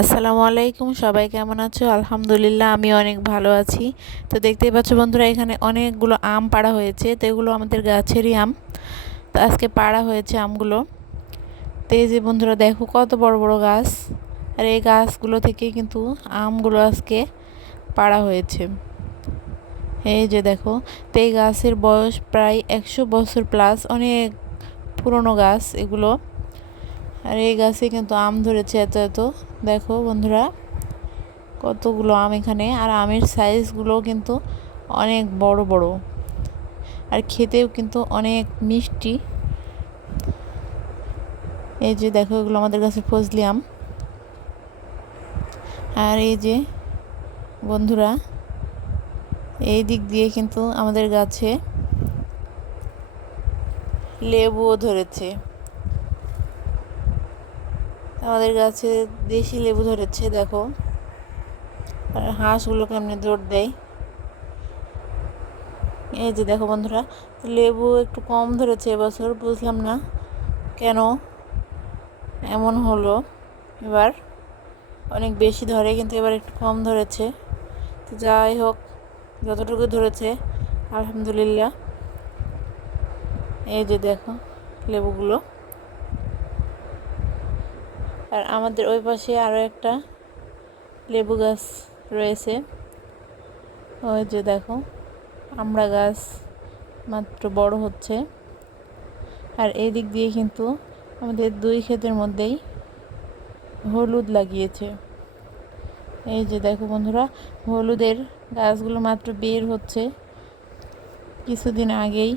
আসসালামু আলাইকুম, সবাই কেমন আছো? আলহামদুলিল্লাহ আমি অনেক ভালো আছি। তো দেখতেই পাচ্ছ বন্ধুরা, এখানে অনেকগুলো আম পাড়া হয়েছে। তো এগুলো আমাদের গাছেরই আম। তো আজকে পাড়া হয়েছে আমগুলো। তো এই যে বন্ধুরা দেখো কত বড় বড় গাছ, আর এই গাছগুলো থেকে কিন্তু আমগুলো আজকে পাড়া হয়েছে। এই যে দেখো, তো এই গাছের বয়স প্রায় 100 বছর প্লাস, অনেক পুরনো গাছ এগুলো। আর এই গাছে কিন্তু আম ধরেছে এত এত। দেখো বন্ধুরা কতগুলো আম এখানে, আর আমের সাইজগুলো কিন্তু অনেক বড় বড়, আর খেতেও কিন্তু অনেক মিষ্টি। এই যে দেখো, এগুলো আমাদের কাছে ফজলি আম। আর এই যে বন্ধুরা, এই দিক দিয়ে কিন্তু আমাদের গাছে লেবুও ধরেছে। আমাদের গাছে দেশি লেবু ধরেছে দেখো। আর হাঁসগুলো কেমনে দৌড় দেয়। এই যে দেখো বন্ধুরা, লেবু একটু কম ধরেছে এবছর, বুঝলাম না কেন এমন হলো। এবার অনেক বেশি ধরে, কিন্তু এবার একটু কম ধরেছে। তো যাই হোক, যতটুকু ধরেছে আলহামদুলিল্লাহ। এই যে দেখো লেবুগুলো। আর আমাদের ওই পাশে আরও একটা লেবু গাছ রয়েছে। ওই যে দেখো, আমড়া গাছ মাত্র বড় হচ্ছে। আর এই দিক দিয়ে কিন্তু আমাদের 2 ক্ষেতের মধ্যেই হলুদ লাগিয়েছে। এই যে দেখো বন্ধুরা, হলুদের গাছগুলো মাত্র বের হচ্ছে, কিছুদিন আগেই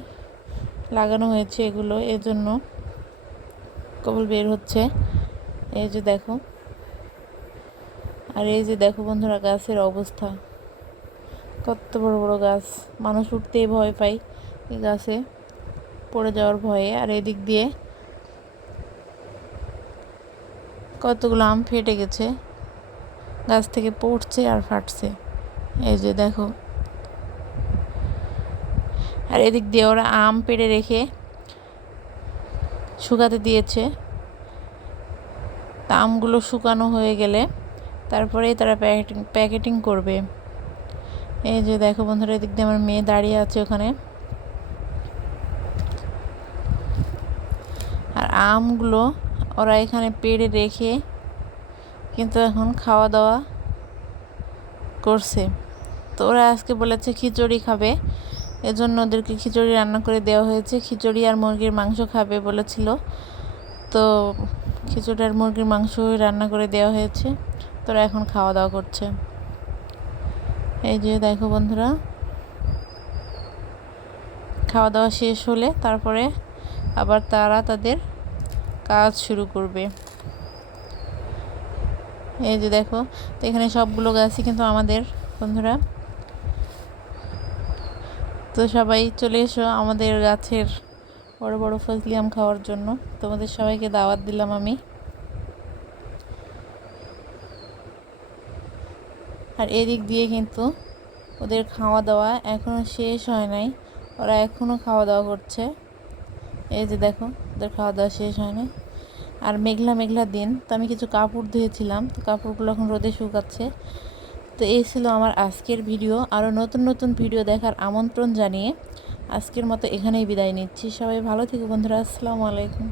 লাগানো হয়েছে এগুলো, এজন্য কেবল বের হচ্ছে। এই যে দেখো, আর এই যে দেখো বন্ধুরা গাছের অবস্থা, কত বড় বড় গাছ, মানুষ উঠতেই ভয় পায় এই গাছে পড়ে যাওয়ার ভয়ে। আর এদিক দিয়ে কতগুলো আম ফেটে গেছে, গাছ থেকে পড়ছে আর ফাটছে। এই যে দেখো, আর এদিক দিয়ে ওরা আম পেড়ে রেখে শুকাতে দিয়েছে। তা আমগুলো শুকানো হয়ে গেলে তারপরেই তারা প্যাকেটিং করবে। এই যে দেখো বন্ধুরা, এদিক দিয়ে আমার মেয়ে দাঁড়িয়ে আছে ওখানে। আর আমগুলো ওরা এখানে পেড়ে রেখে কিন্তু এখন খাওয়া দাওয়া করছে। তো ওরা আজকে বলেছে খিচুড়ি খাবে, এজন্য ওদেরকে খিচুড়ি রান্না করে দেওয়া হয়েছে। খিচুড়ি আর মুরগির মাংস খাবে বলেছিল, তো খিচুড়ি আর মুরগির মাংস রান্না করে দেওয়া হয়েছে। তোরা এখন খাওয়া দাওয়া করছে। এই যে দেখো বন্ধুরা, খাওয়া দাওয়া শেষ হলে তারপরে আবার তারা তাদের কাজ শুরু করবে। এই যে দেখো, তো এখানে সবগুলো গাছই কিন্তু আমাদের বন্ধুরা। তো সবাই চলে এসো আমাদের গাছের বড় বড় ফজলি আম খাওয়ার জন্য। তোমাদের সবাইকে দাওয়াত দিলাম আমি। আর এদিক দিয়ে কিন্তু ওদের খাওয়া দাওয়া এখনও শেষ হয় নাই, ওরা এখনও খাওয়া দাওয়া করছে। এই যে দেখো, ওদের খাওয়া দাওয়া শেষ হয় নাই। আর মেঘলা মেঘলা দিন, তো আমি কিছু কাপড় ধুয়েছিলাম, তো কাপড়গুলো এখন রোদে শুকাচ্ছে। তো এই ছিল আমার আজকের ভিডিও। আরও নতুন নতুন ভিডিও দেখার আমন্ত্রণ জানিয়ে আজকের মতো এখানেই বিদায় নিচ্ছি। সবাই ভালো থেকো বন্ধুরা, আসসালামু আলাইকুম।